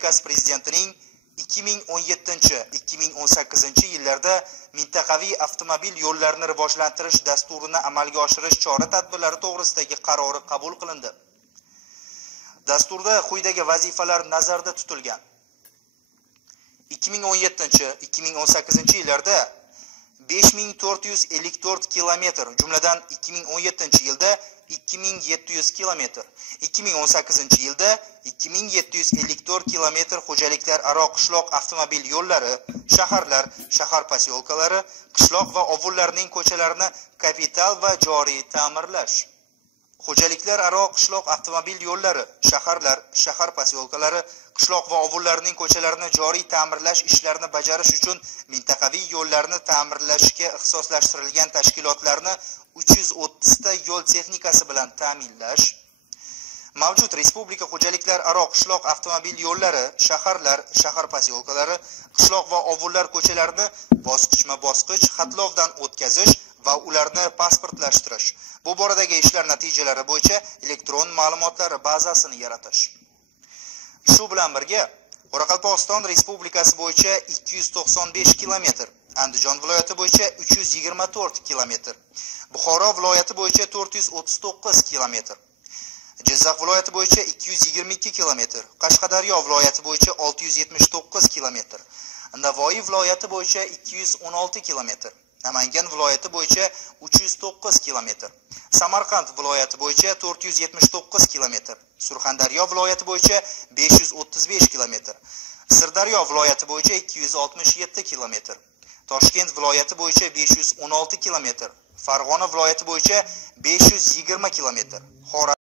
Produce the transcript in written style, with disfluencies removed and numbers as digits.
Respublikasi Prezidentining 2017-2018 yillarda mintaqaviy avtomobil yo'llarini rivojlantirish dasturini amalga oshirish chora-tadbirlari to'g'risidagi qarori qabul qilindi. Dasturda quyidagi vazifalar nazarda tutilgan. 2017-2018 yillarda 5454 kilometr, jumladan 2017 yilda 2700 kilometr, 2018 yilda 2754 kilometr xo'jaliklar aro qishloq avtomobil yo'llari, shaharlar, shahar posyolkalari, qishloq va ovullarning ko'chalarini kapital va joriy ta'mirlash. Xo'jaliklar aro qishloq avtomobil yo'llari, shaharlar, shahar posyolkalari, qishloq va ovullarning ko'chalarini joriy ta'mirlash ishlarini bajarish uchun mintaqaviy yo'llarni ta'mirlashga ixtisoslashtirilgan tashkilotlarni 330 ta yo'l texnikasi bilan ta'minlash. Mavjud respublika xo'jaliklar aro qishloq avtomobil yo'llari, shaharlar, shahar posyolkalari, qishloq va ovullar ko'chalarini bosqichma-bosqich xatlovdan o'tkazish va ularni pasportlashtirish. Bu boradagi ishlar natijalari bo'yicha elektron ma'lumotlar bazasini yaratish. Shu bilan birga Qoraqalpog'iston Respublikasi bo'yicha 295 kilometr, Andijon viloyati bo'yicha 324 kilometr, Buxoro viloyati bo'yicha 439 kilometr, Jizzax viloyati bo'yicha 222 kilometr, Qashqadaryo viloyati bo'yicha 679 kilometr, Navoiy viloyati bo'yicha 216 kilometr, Namangan viloyati bo'yicha 309 kilometr, Samarqand viloyati bo'yicha 479 kilometr, Surxondaryo viloyati bo'yicha 535 kilometr, Sirdaryo viloyati bo'yicha 267 kilometr, Toshkent viloyati bo'yicha 516 kilometr, Farg'ona viloyati bo'yicha 520 kilometr,